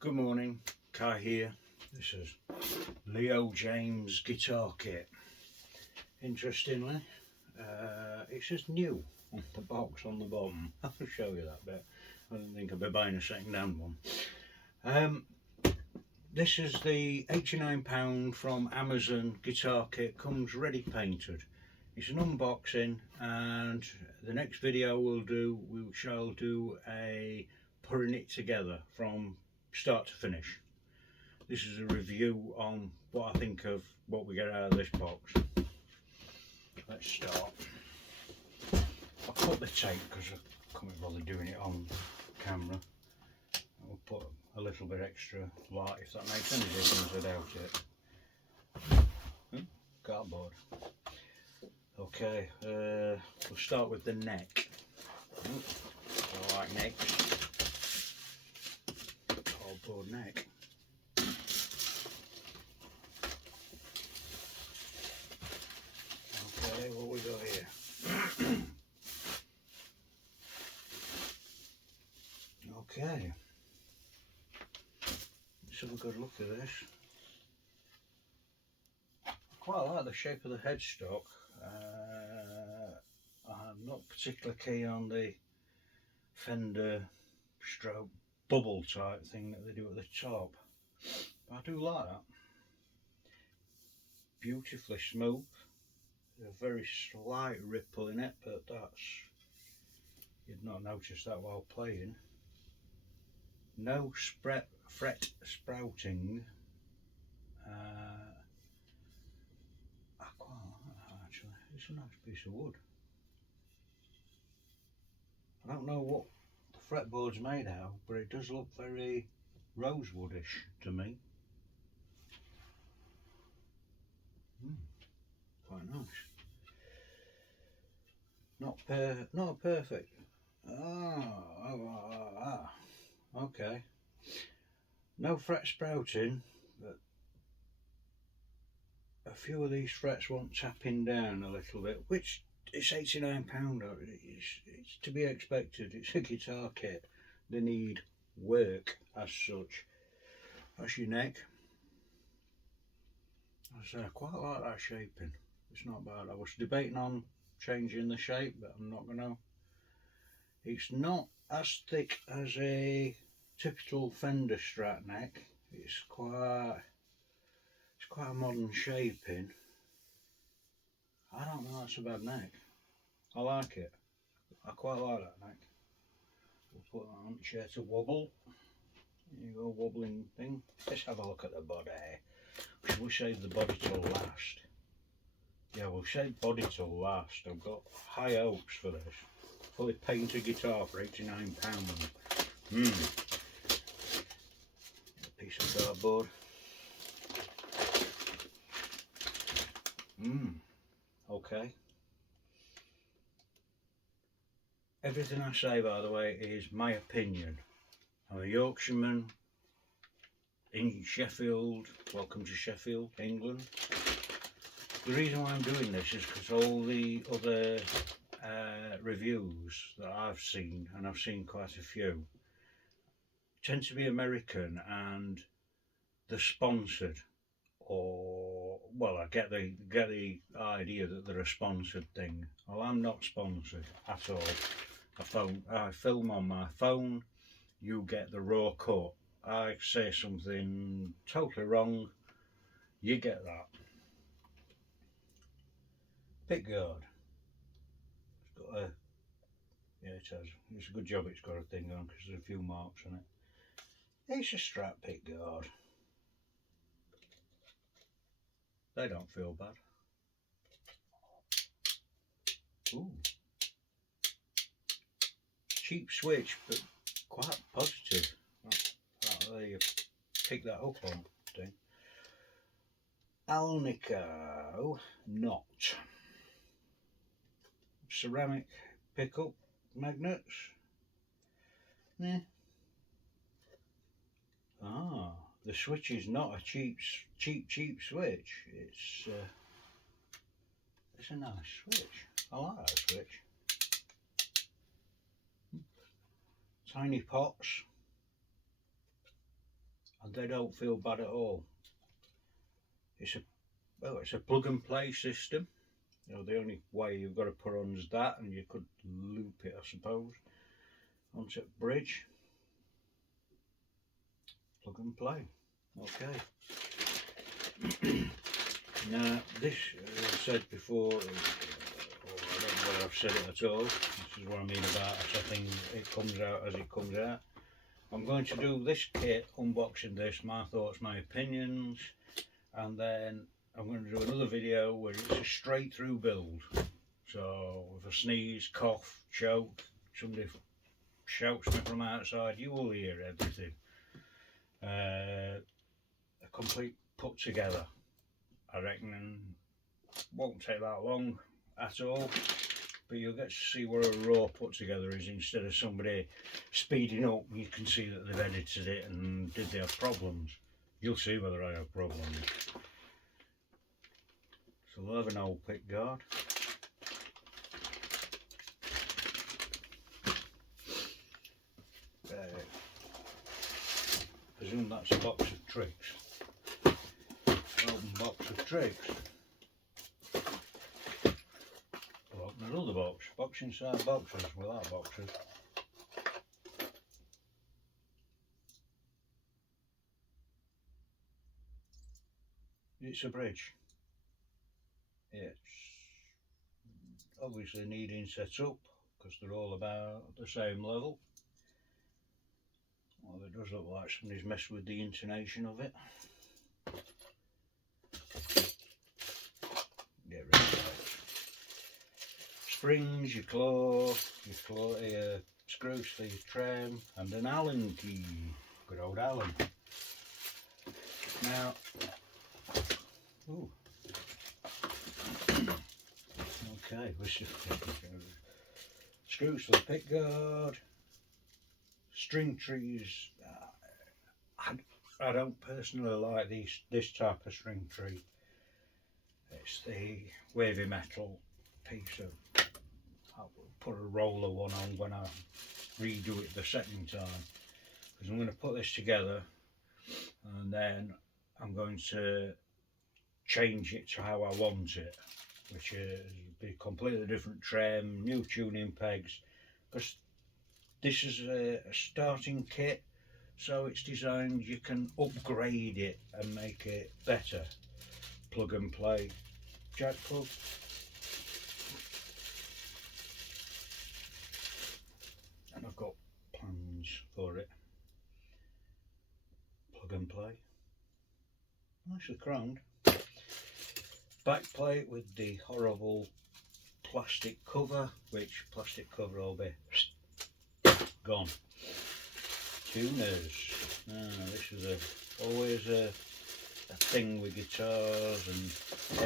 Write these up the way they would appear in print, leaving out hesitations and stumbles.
Good morning, Kai here. This is jaymz guitar kit. Interestingly, it's just new on the box on the bottom. I'll show you that bit. I don't think I'll be buying a second-hand one. This is the £89 from Amazon guitar kit. Comes ready painted. It's an unboxing, and the next video we shall do a putting it together from start to finish. This is a review on what I think of what we get out of this box. Let's start. I'll put the tape because I can't bother doing it on camera. I'll put a little bit extra light if that makes any difference. I doubt it. Cardboard. Okay, we'll start with the neck. I like necks. Cardboard neck. Okay, what we got here? Okay, let's have a good look at this. I quite like the shape of the headstock. I'm not particularly keen on the fender stroke bubble type thing that they do at the top, but I do like that. Beautifully smooth. A very slight ripple in it, but you'd not notice that while playing. No fret sprouting. I quite like that actually. It's a nice piece of wood. I don't know what the fretboard's made out of, but it does look very rosewoodish to me. Quite nice. Not perfect. Okay. No fret sprouting, but a few of these frets want tapping down a little bit, which it's £89. It's to be expected. It's a guitar kit. They need work as such. That's your neck. I quite like that shaping. It's not bad. I was debating on changing the shape, but I'm not gonna. It's not as thick as a typical Fender Strat neck. It's quite a modern shaping. I don't know, that's a bad neck. I like it. I quite like that neck. We'll put that on the chair to wobble. There you go, wobbling thing. Let's have a look at the body. Should we save the body till last? Yeah, we'll save body till last. I've got high hopes for this. Fully painted guitar for £89. A piece of cardboard. Okay. Everything I say, by the way, is my opinion. I'm a Yorkshireman in Sheffield. Welcome to Sheffield, England. The reason why I'm doing this is because all the other reviews that I've seen, and I've seen quite a few, tend to be American, and they're sponsored, or well, I get the idea that they're a sponsored thing. Well, I'm not sponsored at all. I film on my phone. You get the raw cut. I say something totally wrong, you get that. Pickguard. It's got a, yeah, it has. It's a good job it's got a thing on because there's a few marks on it. It's a Strat pickguard. They don't feel bad. Ooh. Cheap switch, but quite positive. There you pick that up on thing. Alnico knot. Ceramic pickup magnets. Yeah. The switch is not a cheap switch. It's a nice switch. I like that switch. Tiny pots. and they don't feel bad at all. It's a plug and play system. You know, the only way you've got to put on is that, and you could loop it, I suppose, onto a bridge. Plug and play. Okay. Now this, as I said before, I don't know whether I've said it at all. This is what I mean about something, it comes out as it comes out. I'm going to do this kit, unboxing this, my thoughts, my opinions, and then I'm going to do another video where it's a straight through build. So if I sneeze, cough, choke, somebody shouts me from outside, you will hear everything. A complete put together, I reckon, and won't take that long at all, but you'll get to see what a raw put together is instead of somebody speeding up. You can see that they've edited it, and did they have problems? You'll see whether I have problems. So we'll have an old pick guard. Presume that's a box of tricks. Open box of tricks. We'll open another box. Box inside boxes without boxes. It's a bridge. It's obviously needing set up because they're all about the same level. Well, it does look like somebody's messed with the intonation of it. Get rid of that. Springs, your claw, screws for your tram, and an Allen key. Good old Allen. Now, ooh. Okay, screws for the pick guard, string trees. I don't personally like this type of string tree. It's the wavy metal piece of. I'll put a roller one on when I redo it the second time, because I'm going to put this together and then I'm going to change it to how I want it, which is be completely different trim, new tuning pegs, because this is a starting kit, so it's designed you can upgrade it and make it better. Plug and play jack plug. And I've got plans for it. Plug and play. Nicely chromed. Back plate with the horrible plastic cover, which plastic cover will be gone. Tuners. This is always a thing with guitars, and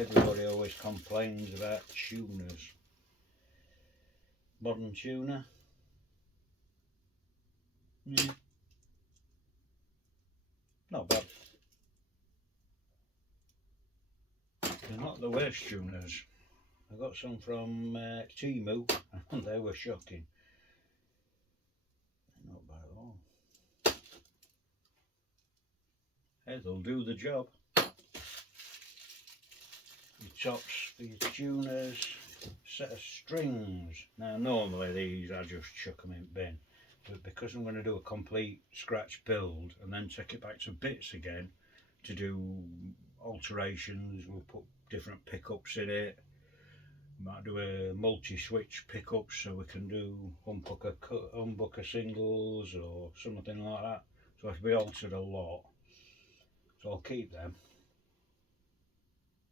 everybody always complains about tuners. Modern tuner. Not bad. They're not the worst tuners. I got some from Temu and they were shocking. They're not bad at all. Hey, they'll do the job. Your tops for your tuners, set of strings. Now normally these I just chuck them in bin, but because I'm going to do a complete scratch build and then take it back to bits again to do alterations, we'll put different pickups in it. Might do a multi-switch pickups so we can do humbucker singles or something like that. So it'll be altered a lot. So I'll keep them.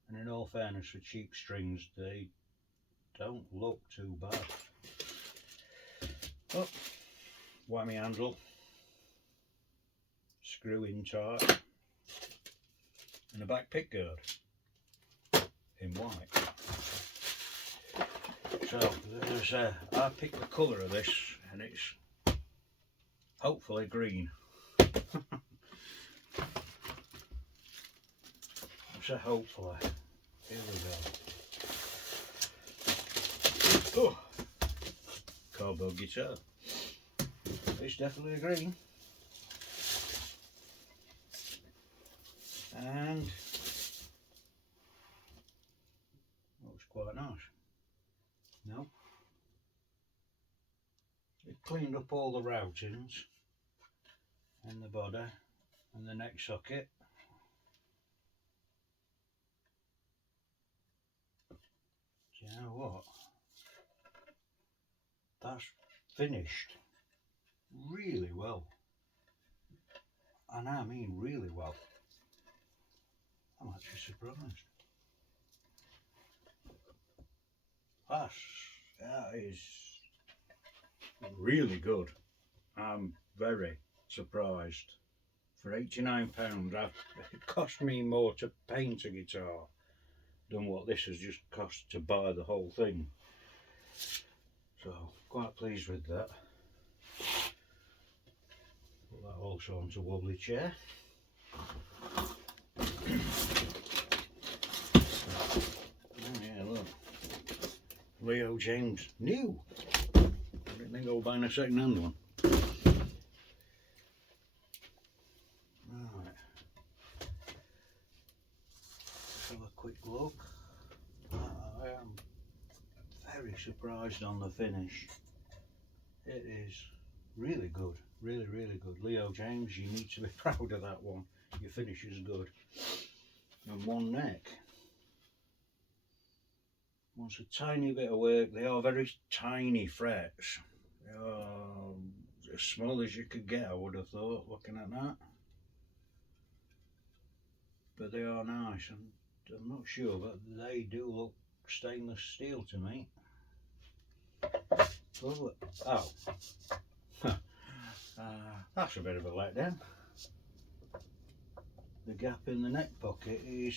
And in all fairness, for cheap strings, they don't look too bad. Oh, whammy handle, screw in tight, and a back pick guard in white. So I picked the colour of this, and it's hopefully green. So hopefully, here we go. Oh, cardboard guitar. It's definitely green. and looks quite nice. No, it cleaned up all the routings and the body and the neck socket. Do you know what? That's finished really well, and I mean really well. I'm actually surprised. That is really good. I'm very surprised. For £89, it cost me more to paint a guitar than what this has just cost to buy the whole thing. So, quite pleased with that. Put that also onto a wobbly chair. Oh yeah, look. Leo James, new. I didn't think I was buying a second hand one. Right. Let's have a quick look. I am very surprised on the finish. It is really good, really good. Leo James, you need to be proud of that one. Your finish is good. And one neck wants a tiny bit of work. They are very tiny frets. They are as small as you could get, I would have thought, looking at that. But they are nice, and I'm not sure, but they do look stainless steel to me. Oh, that's a bit of a letdown. The gap in the neck pocket is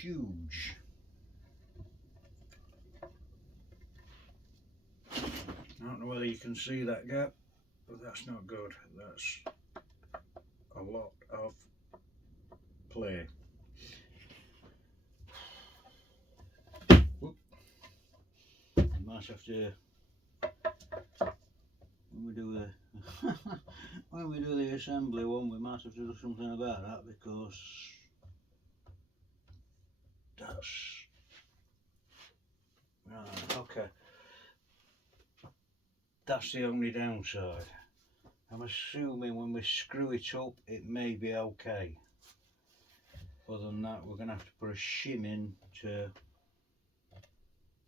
huge. I don't know whether you can see that gap, but that's not good. That's a lot of play. Whoop. You might have to, when we do the when we do the assembly one, we might have to do something about that, because that's right. Okay, that's the only downside. I'm assuming when we screw it up, it may be okay. Other than that, we're going to have to put a shim in to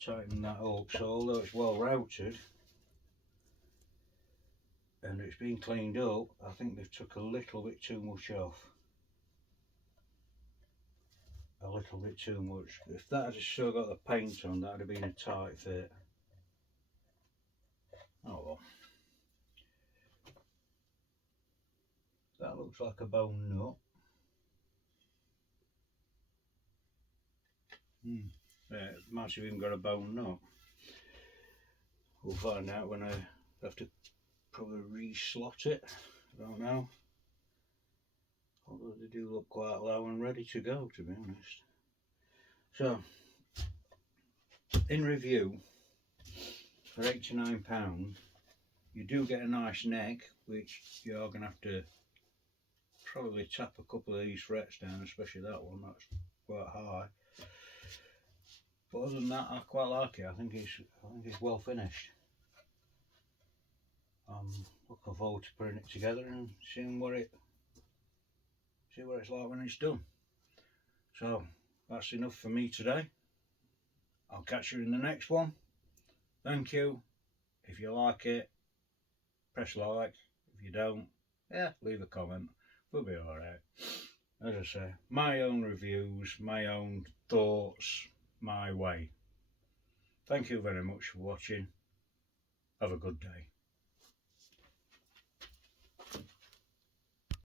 tighten that up. So although it's well routed and it's been cleaned up, I think they've took a little bit too much off. A little bit too much. If that had still got the paint on, that would have been a tight fit. Oh well. That looks like a bone nut. Yeah, it might have even got a bone nut. We'll find out when I have to probably re-slot it. I don't know. Although they do look quite low and ready to go, to be honest. So, in review, for £89, you do get a nice neck, which you're going to have to probably tap a couple of these frets down, especially that one, that's quite high. But other than that, I quite like it. I think it's well finished. I'm looking forward to putting it together and seeing what it's like when it's done. So that's enough for me today. I'll catch you in the next one. Thank you. If you like it, press like. If you don't, yeah, leave a comment. We'll be alright. As I say, my own reviews, my own thoughts, my way. Thank you very much for watching. Have a good day.